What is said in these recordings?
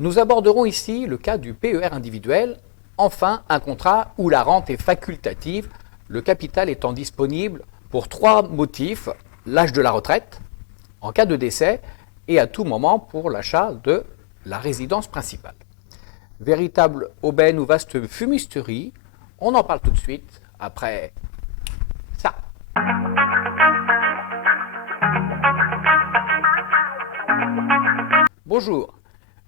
Nous aborderons ici le cas du PER individuel, enfin un contrat où la rente est facultative, le capital étant disponible pour 3 motifs: l'âge de la retraite, en cas de décès et à tout moment pour l'achat de la résidence principale. Véritable aubaine ou vaste fumisterie, on en parle tout de suite après ça. Bonjour,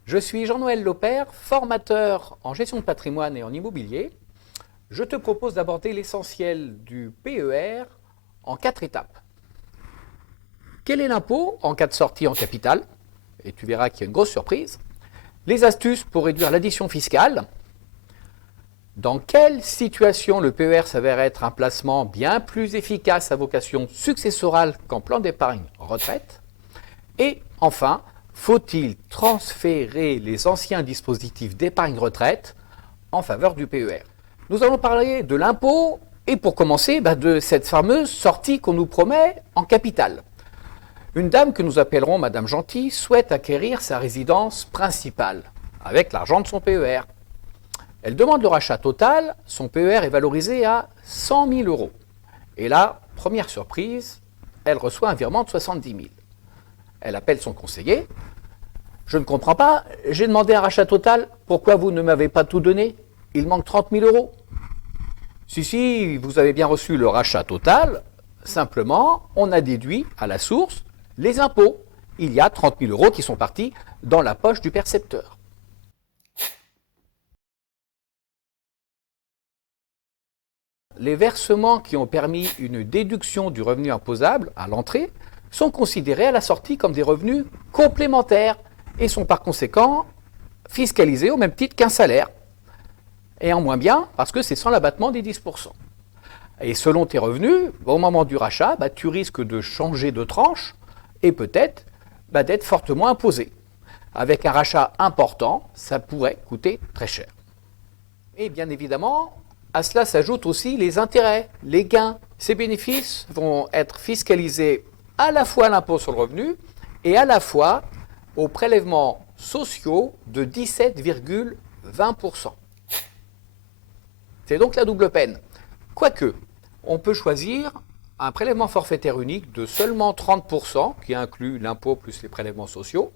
je suis Jean-Noël Lopère, formateur en gestion de patrimoine et en immobilier. Je te propose d'aborder l'essentiel du PER en 4 étapes. Quel est l'impôt en cas de sortie en capital? Et tu verras qu'il y a une grosse surprise. Les astuces pour réduire l'addition fiscale. Dans quelle situation le PER s'avère être un placement bien plus efficace à vocation successorale qu'en plan d'épargne retraite? Et enfin, faut-il transférer les anciens dispositifs d'épargne retraite en faveur du PER? Nous allons parler de l'impôt et pour commencer de cette fameuse sortie qu'on nous promet en capital. Une dame que nous appellerons Madame Gentil souhaite acquérir sa résidence principale avec l'argent de son PER. Elle demande le rachat total, son PER est valorisé à 100 000 euros. Et là, première surprise, elle reçoit un virement de 70 000. Elle appelle son conseiller. Je ne comprends pas, j'ai demandé un rachat total, pourquoi vous ne m'avez pas tout donné? Il manque 30 000 euros. Si, vous avez bien reçu le rachat total, simplement, on a déduit à la source les impôts. Il y a 30 000 euros qui sont partis dans la poche du percepteur. Les versements qui ont permis une déduction du revenu imposable à l'entrée sont considérés à la sortie comme des revenus complémentaires et sont par conséquent fiscalisés au même titre qu'un salaire. Et en moins bien, parce que c'est sans l'abattement des 10%. Et selon tes revenus, au moment du rachat, tu risques de changer de tranche et peut-être d'être fortement imposé. Avec un rachat important, ça pourrait coûter très cher. Et bien évidemment, à cela s'ajoutent aussi les intérêts, les gains. Ces bénéfices vont être fiscalisés à la fois à l'impôt sur le revenu et à la fois aux prélèvements sociaux de 17,20%. C'est donc la double peine. Quoique, on peut choisir un prélèvement forfaitaire unique de seulement 30%, qui inclut l'impôt plus les prélèvements sociaux.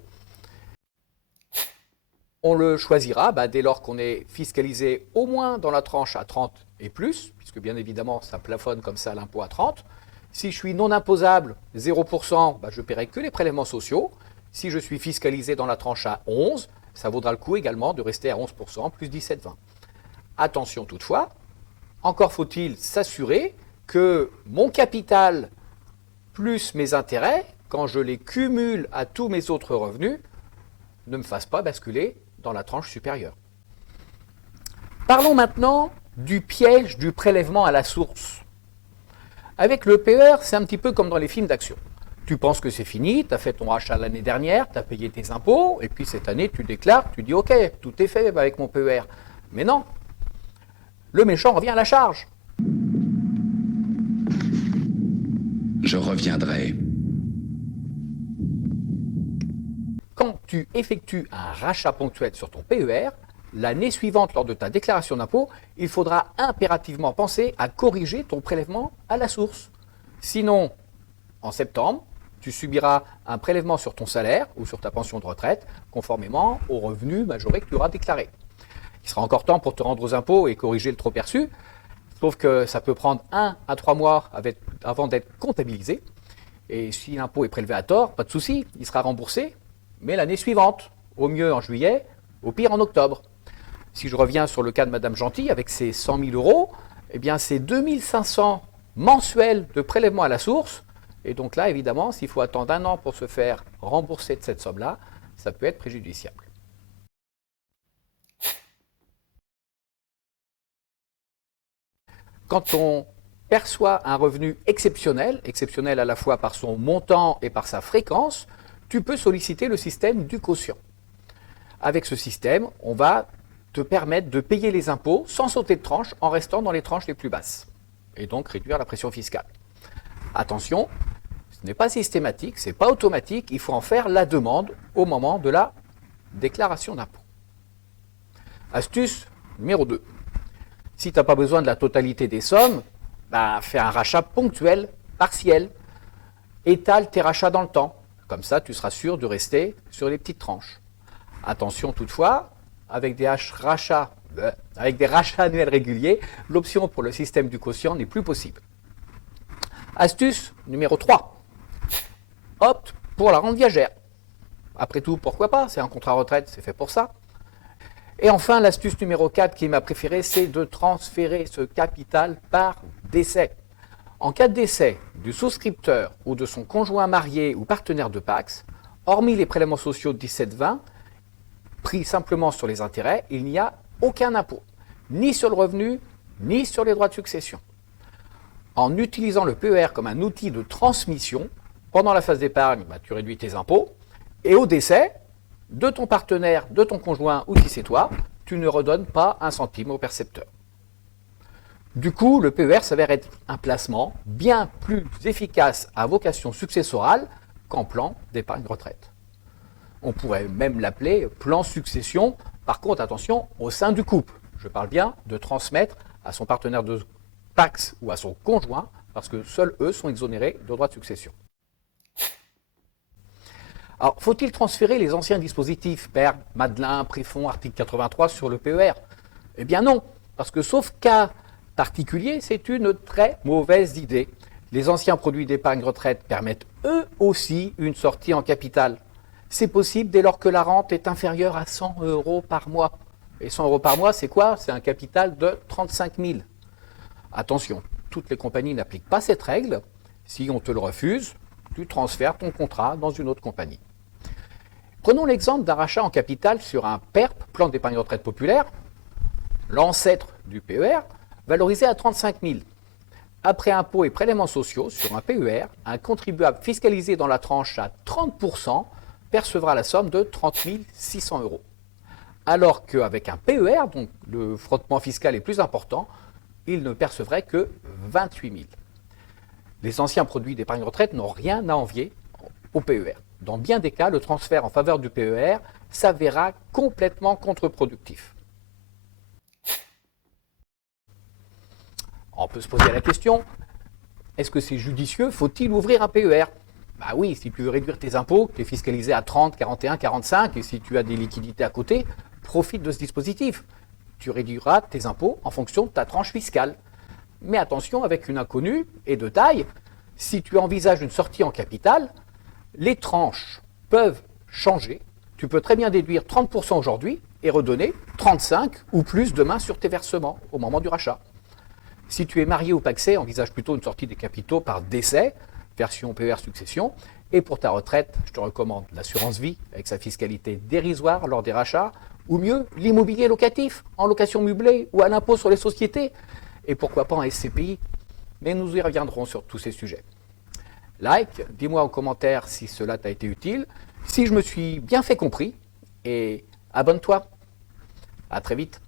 On le choisira dès lors qu'on est fiscalisé au moins dans la tranche à 30 et plus, puisque bien évidemment ça plafonne comme ça l'impôt à 30. Si je suis non imposable, 0%, je ne paierai que les prélèvements sociaux. Si je suis fiscalisé dans la tranche à 11, ça vaudra le coup également de rester à 11% plus 17,20. Attention toutefois, encore faut-il s'assurer que mon capital plus mes intérêts, quand je les cumule à tous mes autres revenus, ne me fasse pas basculer dans la tranche supérieure. Parlons maintenant du piège du prélèvement à la source. Avec le PER, c'est un petit peu comme dans les films d'action. Tu penses que c'est fini, tu as fait ton rachat l'année dernière, tu as payé tes impôts, et puis cette année tu déclares, tu dis ok, tout est fait avec mon PER. Mais non, le méchant revient à la charge. Je reviendrai. Quand tu effectues un rachat ponctuel sur ton PER, l'année suivante, lors de ta déclaration d'impôt, il faudra impérativement penser à corriger ton prélèvement à la source. Sinon, en septembre, tu subiras un prélèvement sur ton salaire ou sur ta pension de retraite, conformément aux revenus majorés que tu auras déclarés. Il sera encore temps pour te rendre aux impôts et corriger le trop-perçu, sauf que ça peut prendre 1 à 3 mois avant d'être comptabilisé. Et si l'impôt est prélevé à tort, pas de souci, il sera remboursé, mais l'année suivante, au mieux en juillet, au pire en octobre. Si je reviens sur le cas de Madame Gentil, avec ses 100 000 euros, eh bien c'est 2 500 mensuels de prélèvement à la source. Et donc là, évidemment, s'il faut attendre 1 an pour se faire rembourser de cette somme-là, ça peut être préjudiciable. Quand on perçoit un revenu exceptionnel à la fois par son montant et par sa fréquence, tu peux solliciter le système du quotient. Avec ce système, on va te permettre de payer les impôts sans sauter de tranche en restant dans les tranches les plus basses et donc réduire la pression fiscale. Attention, ce n'est pas systématique, ce n'est pas automatique, il faut en faire la demande au moment de la déclaration d'impôt. Astuce numéro 2. Si tu n'as pas besoin de la totalité des sommes, fais un rachat ponctuel, partiel. Étale tes rachats dans le temps. Comme ça, tu seras sûr de rester sur les petites tranches. Attention toutefois, avec des rachats annuels réguliers, l'option pour le système du quotient n'est plus possible. Astuce numéro 3. Opte pour la rente viagère. Après tout, pourquoi pas? C'est un contrat retraite, c'est fait pour ça. Et enfin, l'astuce numéro 4 qui est ma préférée, c'est de transférer ce capital par décès. En cas de décès du souscripteur ou de son conjoint marié ou partenaire de Pacs, hormis les prélèvements sociaux de 17-20, pris simplement sur les intérêts, il n'y a aucun impôt, ni sur le revenu, ni sur les droits de succession. En utilisant le PER comme un outil de transmission, pendant la phase d'épargne, tu réduis tes impôts, et au décès de ton partenaire, de ton conjoint ou si c'est toi, tu ne redonnes pas un centime au percepteur. Du coup, le PER s'avère être un placement bien plus efficace à vocation successorale qu'en plan d'épargne retraite. On pourrait même l'appeler plan succession, par contre, attention, au sein du couple. Je parle bien de transmettre à son partenaire de Pacs ou à son conjoint, parce que seuls eux sont exonérés de droits de succession. Alors, faut-il transférer les anciens dispositifs, PER, Madelin, Préfonds, article 83 sur le PER? Eh bien non, parce que sauf cas particulier, c'est une très mauvaise idée. Les anciens produits d'épargne retraite permettent eux aussi une sortie en capital. C'est possible dès lors que la rente est inférieure à 100 € par mois. Et 100 € par mois, c'est quoi? C'est un capital de 35 000. Attention, toutes les compagnies n'appliquent pas cette règle. Si on te le refuse, tu transfères ton contrat dans une autre compagnie. Prenons l'exemple d'un rachat en capital sur un PERP, plan d'épargne retraite populaire, l'ancêtre du PER, valorisé à 35 000. Après impôts et prélèvements sociaux sur un PER, un contribuable fiscalisé dans la tranche à 30% percevra la somme de 30 600 €. Alors qu'avec un PER, donc le frottement fiscal est plus important, il ne percevrait que 28 000. Les anciens produits d'épargne retraite n'ont rien à envier au PER. Dans bien des cas, le transfert en faveur du PER s'avérera complètement contre-productif. On peut se poser la question, est-ce que c'est judicieux? Faut-il ouvrir un PER? Oui, si tu veux réduire tes impôts, tu es fiscalisé à 30, 41, 45, et si tu as des liquidités à côté, profite de ce dispositif. Tu réduiras tes impôts en fonction de ta tranche fiscale. Mais attention, avec une inconnue et de taille, si tu envisages une sortie en capital, les tranches peuvent changer. Tu peux très bien déduire 30% aujourd'hui et redonner 35 ou plus demain sur tes versements au moment du rachat. Si tu es marié ou pacsé, envisage plutôt une sortie des capitaux par décès, version PER succession. Et pour ta retraite, je te recommande l'assurance vie avec sa fiscalité dérisoire lors des rachats, ou mieux, l'immobilier locatif en location meublée ou à l'impôt sur les sociétés. Et pourquoi pas un SCPI, mais nous y reviendrons sur tous ces sujets. Like, dis-moi en commentaire si cela t'a été utile, si je me suis bien fait compris, et abonne-toi. À très vite.